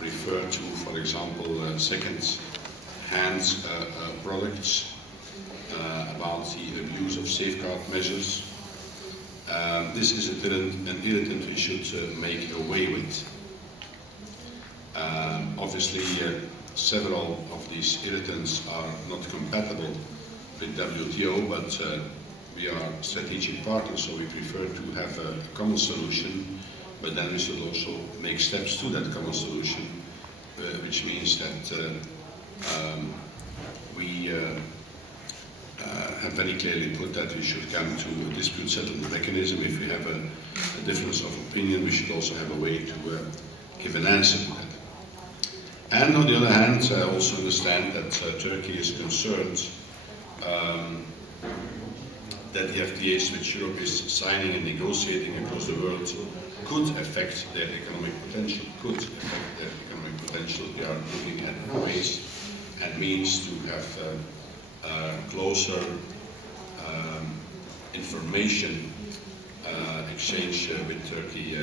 refer to, for example, second-hand products, about the abuse of safeguard measures. This is an irritant we should make away with. Obviously, several of these irritants are not compatible with WTO, but we are strategic partners, so we prefer to have a common solution, but then we should also make steps to that common solution, which means that we have very clearly put that we should come to a dispute settlement mechanism. If we have a difference of opinion, we should also have a way to give an answer to that. And on the other hand, I also understand that Turkey is concerned that the FTAs which Europe is signing and negotiating across the world could affect their economic potential. We are looking at ways and means to have closer information exchange with Turkey